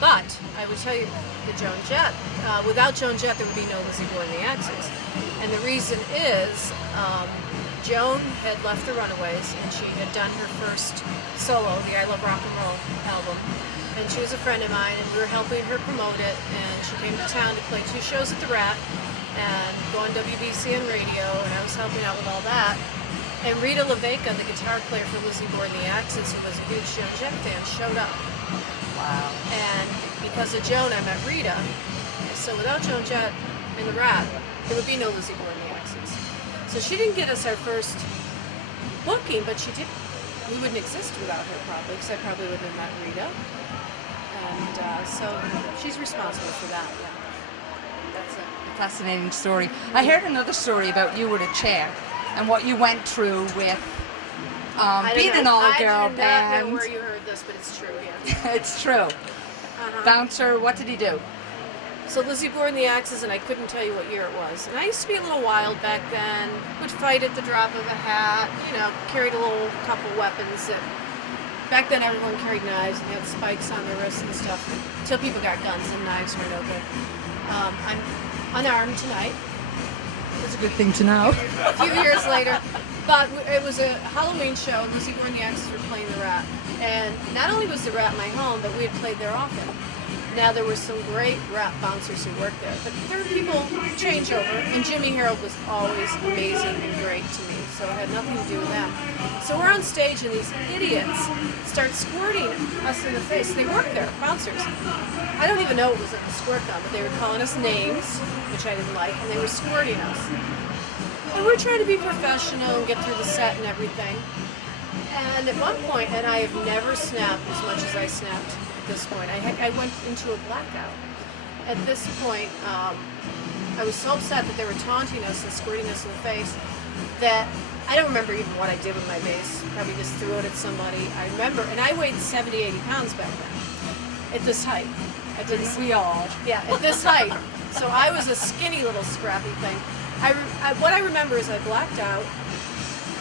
But I would tell you the Joan Jett. Without Joan Jett, there would be no Lizzie Borden and the Axes. And the reason is Joan had left the Runaways, and she had done her first solo, the I Love Rock and Roll album. And she was a friend of mine, and we were helping her promote it. And she came to town to play 2 shows at the Rat and go on WBCN radio, and I was helping out with all that. And Rita LaVeca, the guitar player for Lizzie Borden and the Axes, who was a huge Joan Jett fan, showed up. Wow. And because of Joan, I met Rita. So without Joan Jett and the Rat, there would be no Lizzie Borden and the Axes. So she didn't get us our first booking, but she did. We wouldn't exist without her probably, because I probably wouldn't have met Rita. And so she's responsible for that. Yeah, that's it. Fascinating story. I heard another story about you with a chair and what you went through with being an all-girl band. I don't know where you heard this, but it's true. Yeah. It's true. Bouncer, what did he do? So Lizzie Borden and the Axes, and I couldn't tell you what year it was. And I used to be a little wild back then. Would fight at the drop of a hat. You know, carried a little couple weapons. Back then, everyone carried knives and had spikes on their wrists and stuff. Until people got guns and knives were no good. I'm unarmed tonight. That's a good thing to know. A few years later. But it was a Halloween show. Lizzie Borden and the Axes were playing the Rat. And not only was the Rat my home, but we had played there often. Now, there were some great Rat bouncers who worked there. But there were people change over. And Jimmy Harold was always amazing and great to me. So it had nothing to do with them. So we're on stage and these idiots start squirting us in the face. They work there, bouncers. I don't even know what was in the squirt gun, but they were calling us names, which I didn't like, and they were squirting us. And we're trying to be professional and get through the set and everything. And at one point, and I have never snapped as much as I snapped at this point, I went into a blackout. At this point, I was so upset that they were taunting us and squirting us in the face that I don't remember even what I did with my bass. Probably just threw it at somebody. I remember, and I weighed 70, 80 pounds back then, at this height. We all. Yeah, at this height. So I was a skinny little scrappy thing. What I remember is I blacked out.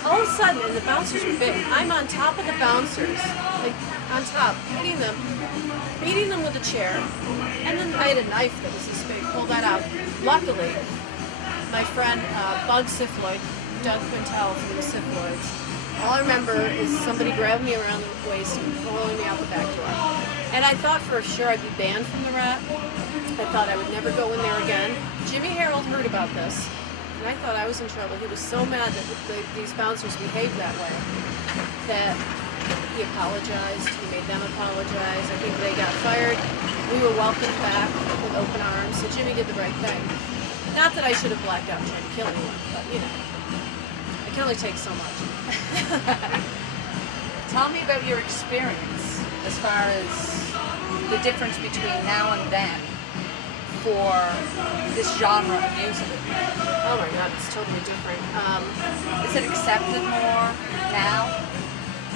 All of a sudden, and the bouncers were big, I'm on top of the bouncers, like on top, hitting them, beating them with a chair, and then I had a knife that was this big, pulled that out. Luckily, my friend Bug Syphloid, Doug Quintel from the Syphloids, all I remember is somebody grabbed me around the waist and pulling me out the back door. And I thought for sure I'd be banned from the Rat. I thought I would never go in there again. Jimmy Harold heard about this. And I thought I was in trouble. He was so mad that these bouncers behaved that way that he apologized. He made them apologize. I think they got fired. We were welcomed back with open arms. So Jimmy did the right thing. Not that I should have blacked out trying to kill anyone, but you know, I can only take so much. Tell me about your experience as far as the difference between now and then for this genre of music. Oh my God, it's totally different. Is it accepted more now?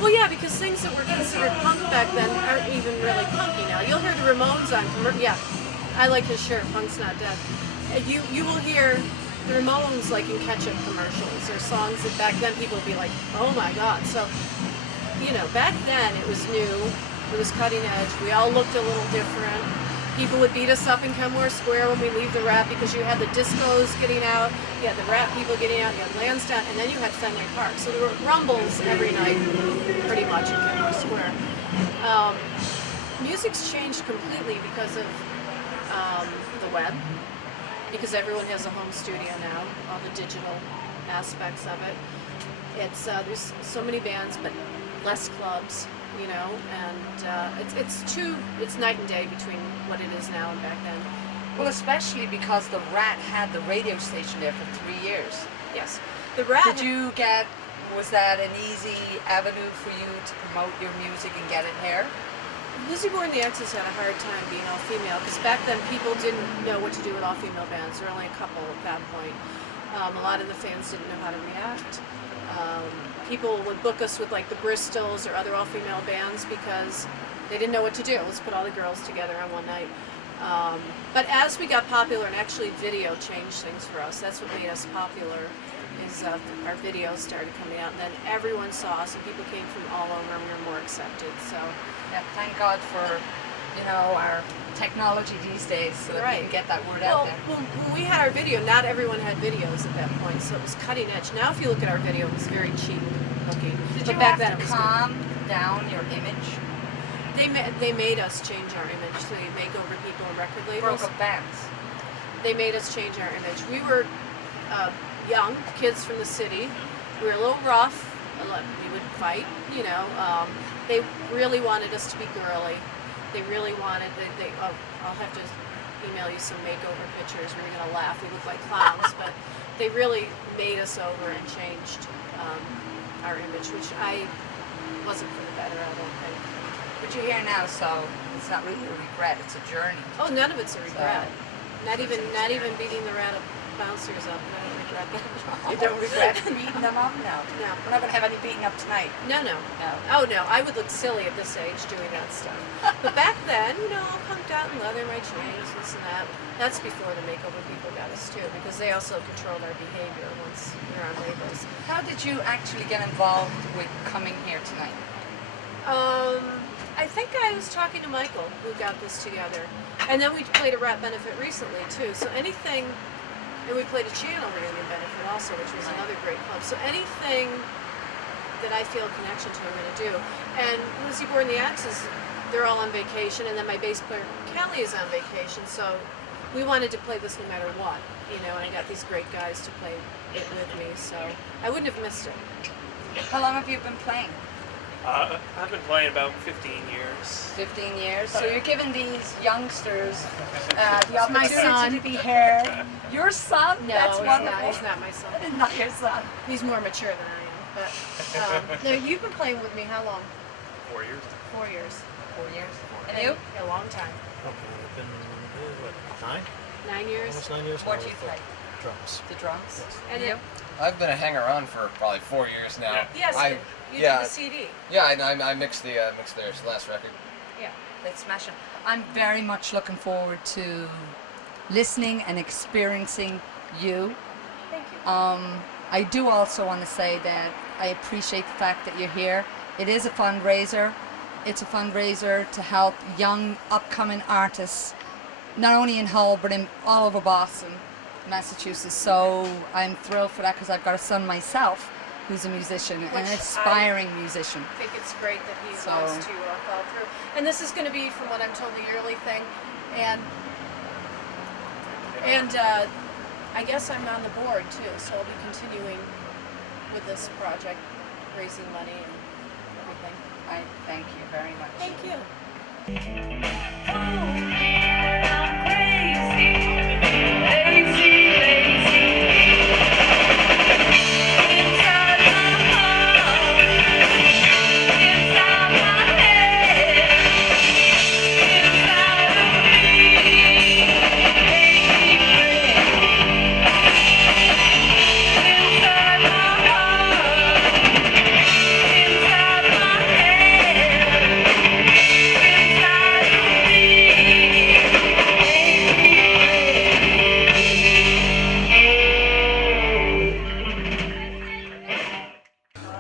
Well, yeah, because things that were considered punk back then aren't even really punky now. You'll hear the Ramones on commercial. Yeah, I like his shirt, Punk's Not Dead. You will hear the Ramones like in ketchup commercials or songs that back then people would be like, oh my God. So, you know, back then it was new, it was cutting edge. We all looked a little different. People would beat us up in Kenmore Square when we leave the Rat because you had the discos getting out, you had the Rat people getting out, you had Lansdowne, and then you had Fenway Park. So there were rumbles every night, pretty much, in Kenmore Square. Music's changed completely because of the web, because everyone has a home studio now, all the digital aspects of it. It's there's so many bands, but less clubs. You know, and it's night and day between what it is now and back then. Well, especially because the Rat had the radio station there for 3 years. Yes, the Rat. Was that an easy avenue for you to promote your music and get it here? Lizzie Borden and the Axes had a hard time being all female because back then people didn't know what to do with all female bands. There were only a couple at that point. A lot of the fans didn't know how to react. People would book us with like the Bristols or other all-female bands because they didn't know what to do. Let's put all the girls together on one night. But as we got popular, and actually video changed things for us, that's what made us popular, is our videos started coming out, and then everyone saw us, and people came from all over, and we were more accepted. So yeah, thank God for our technology these days so that we Right. can get that word Well, out there. when we had our video, not everyone had videos at that point, so it was cutting edge. Now, if you look at our video, it was very cheap looking. Did But you back have then to it was calm down your image? they made us change our image. They make over people and record labels. Broke up bands. They made us change our image. We were young kids from the city. We were a little rough. We would fight, They really wanted us to be girly. They really wanted. I'll have to email you some makeover pictures where you're gonna laugh. We look like clowns, but they really made us over and changed our image, which I wasn't for the better. I don't think. But you're here now, so it's not really a regret. It's a journey. Oh, none of it's a regret. Not even beating the rat of bouncers up. I don't regret that at all. You don't regret beating them up? No. No. We're not going to have any beating up tonight. No. No. Oh no, I would look silly at this age doing that stuff. But back then, all punked out in leather, my chains, this and that. That's before the makeover people got us too, because they also controlled our behavior once we were on labels. How did you actually get involved with coming here tonight? I think I was talking to Michael who got this together, and then we played a rat benefit recently too. So anything, and we played a channel reunion benefit also, which was another great club. So anything that I feel a connection to, I'm going to do. And Lucy Borden the Axes, they're all on vacation, and then my bass player Kelly is on vacation. So we wanted to play this no matter what, and I got these great guys to play it with me. So I wouldn't have missed it. How long have you been playing? I've been playing about 15 years. 15 years. So you're giving these youngsters the my opportunity son. to be heard. Your son? No, That's wonderful. he's not my son. Not your son. He's more mature than I am. But no, you've been playing with me how long? 4 years. 4 years. 4 years. And you? A long time. I've been, 9? 9 years. Almost 9 years. What now do you with play? Drums. The drums. And you? then, I've been a hanger-on for probably 4 years now. Yeah. yes, you yeah. did the CD. Yeah, I mixed their last record. Yeah. Let's smash it. I'm very much looking forward to listening and experiencing you. Thank you. I do also want to say that I appreciate the fact that you're here. It is a fundraiser. It's a fundraiser to help young upcoming artists, not only in Hull but in all over Boston, Massachusetts. So I'm thrilled for that because I've got a son myself who's a musician, an Which aspiring musician. I think it's great that he So- wants to follow through. And this is going to be, from what I'm told, the yearly thing. And I guess I'm on the board too, so I'll be continuing with this project, raising money and everything. I thank you very much. Thank you.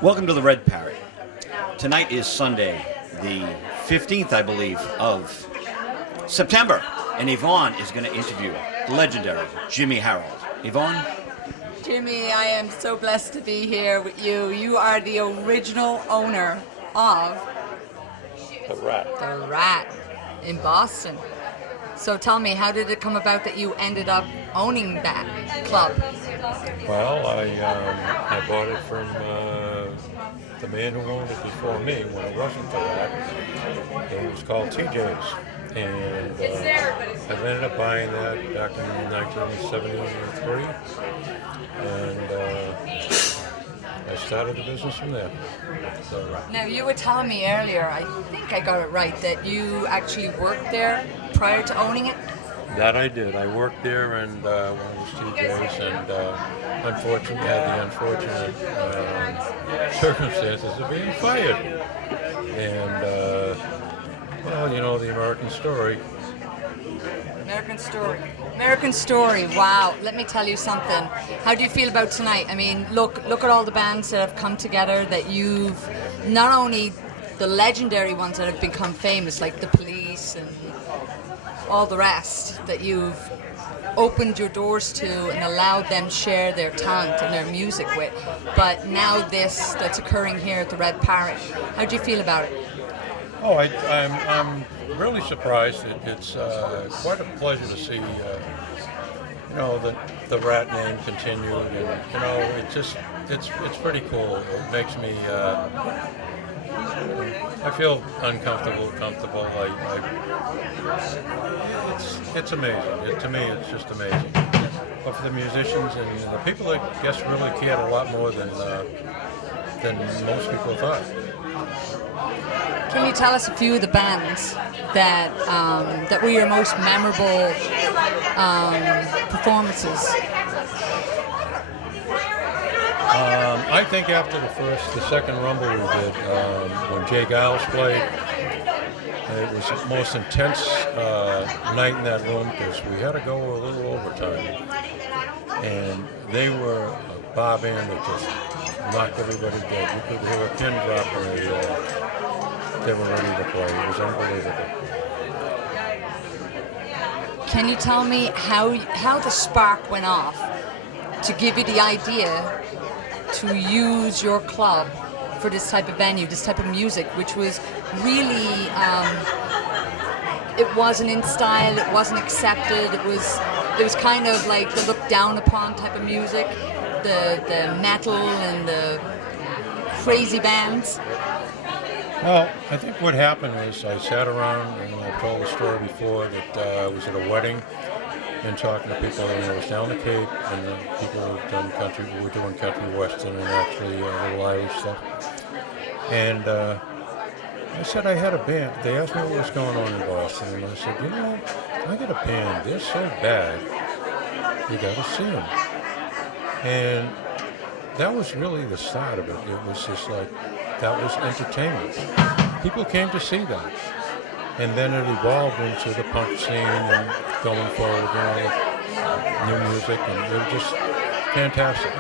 Welcome to the Red Parrot. Tonight is Sunday, the 15th, I believe, of September. And Yvonne is going to interview the legendary Jimmy Harold. Yvonne? Jimmy, I am so blessed to be here with you. You are the original owner of The Rat. The Rat in Boston. So tell me, how did it come about that you ended up owning that club? Well, I bought it from the man who owned it before me when it wasn't the Rat. It was called TJ's. And I ended up buying that back in 1973. And I started the business from there. Now, you were telling me earlier, I think I got it right, that you actually worked there prior to owning it? That I did. I worked there and one of the TJ's, and unfortunately had the unfortunate circumstances of being fired. And well, you know the American story. American Story. American Story, wow. Let me tell you something. How do you feel about tonight? I mean, look at all the bands that have come together, that you've, not only the legendary ones that have become famous, like The Police, Voice and all the rest that you've opened your doors to and allowed them share their talent and their music with. But now this that's occurring here at the Red Parrot, how do you feel about it? Oh, I'm really surprised. It's quite a pleasure to see, the Rat name continued, and it's pretty cool. It makes me I feel uncomfortable, comfortable. It's amazing. To me, it's just amazing. But for the musicians and the people that guess really cared a lot more than most people thought. Can you tell us a few of the bands that were your most memorable performances? I think after the second Rumble we did, when Jay Giles played, it was the most intense night in that room because we had to go a little overtime. And they were a bar band that just knocked everybody dead. You could hear a pin drop and they were ready to play. It was unbelievable. Can you tell me how the spark went off to give you the idea to use your club for this type of venue, this type of music, which was really, it wasn't in style, it wasn't accepted, it was kind of like the looked down upon type of music, the metal and the crazy bands? Well, I think what happened is I sat around, and I've told the story before, that I was at a wedding and talking to people, and I was down the Cape, and the people were doing country western and actually a little Irish stuff. And I said I had a band. They asked me what was going on in Boston, and I said, I got a band. They're so bad, you got to see them. And that was really the start of it. It was just like, that was entertainment. People came to see that. And then it evolved into the punk scene and going forward, new music, and it was just fantastic.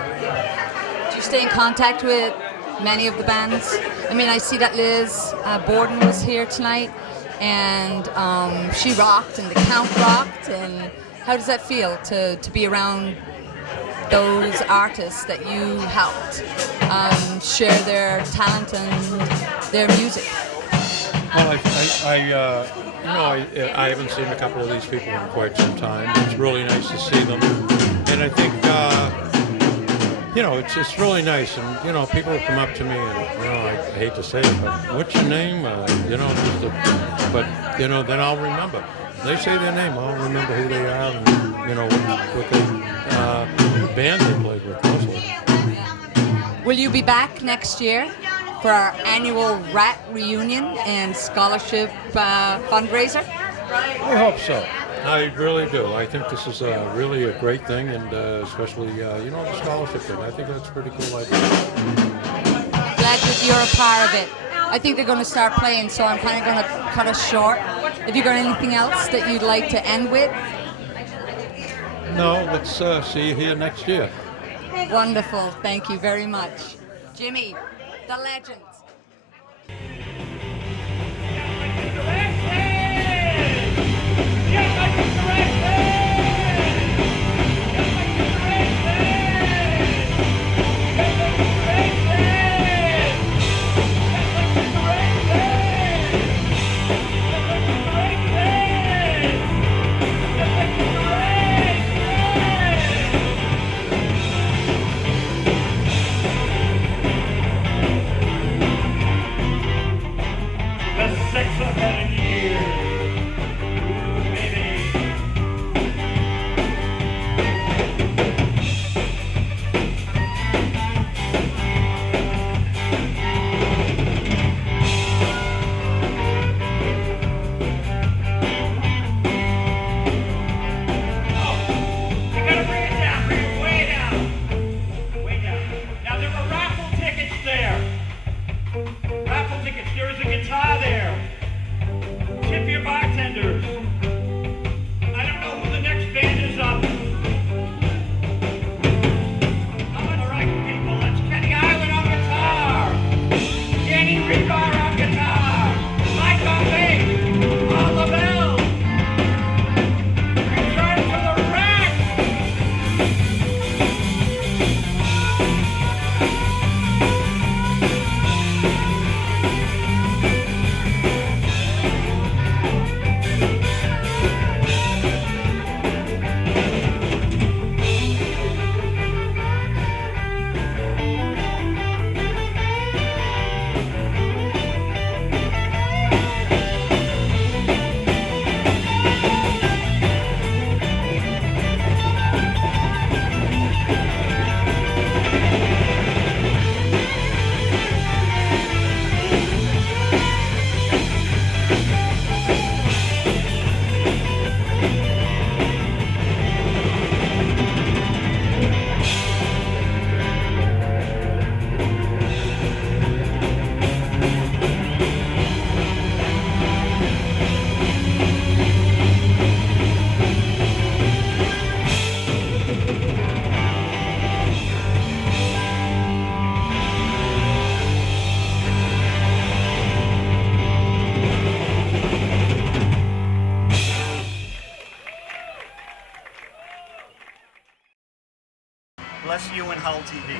Do you stay in contact with many of the bands? I mean, I see that Liz Borden was here tonight, and she rocked, and the Count rocked, and how does that feel to be around those artists that you helped share their talent and their music? Well, I haven't seen a couple of these people in quite some time. It's really nice to see them, and I think it's really nice. And people will come up to me, and I hate to say it, but what's your name? But then I'll remember. They say their name, I'll remember who they are, and what the band they played with mostly. Will you be back next year for our annual Rat Reunion and Scholarship fundraiser? I hope so. I really do. I think this is really a great thing, and especially, the scholarship thing. I think that's a pretty cool idea. Glad that you're a part of it. I think they're going to start playing, so I'm kind of going to cut us short. Have you got anything else that you'd like to end with? No, let's see you here next year. Wonderful. Thank you very much. Jimmy, the legend. Bless you and Hull TV.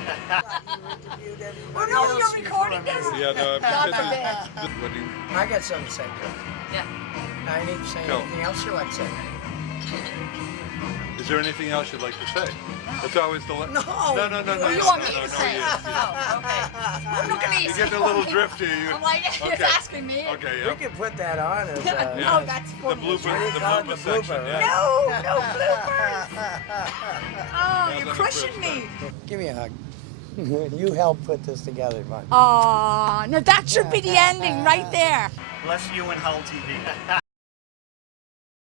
Oh no, you're recording this? Yeah, no, God this forbid. is, what do you, I got something to say. Yeah. I need to say Go. anything else you like to say? is there anything else you'd like to say? It's always the No. no. Oh, you want me to say it? yes. Oh, okay. I'm looking at you. You get a little drifty. I'm like, he's Okay. asking me. Okay, We yeah. could put that on as Yeah. Oh, that's The funny. blooper, the call it blooper the section. blooper, Yeah. No bloopers. Oh, you're That's crushing me. Give me a hug. You helped put this together, Mark. Oh, now that should be the ending right there. Bless you and Hull TV.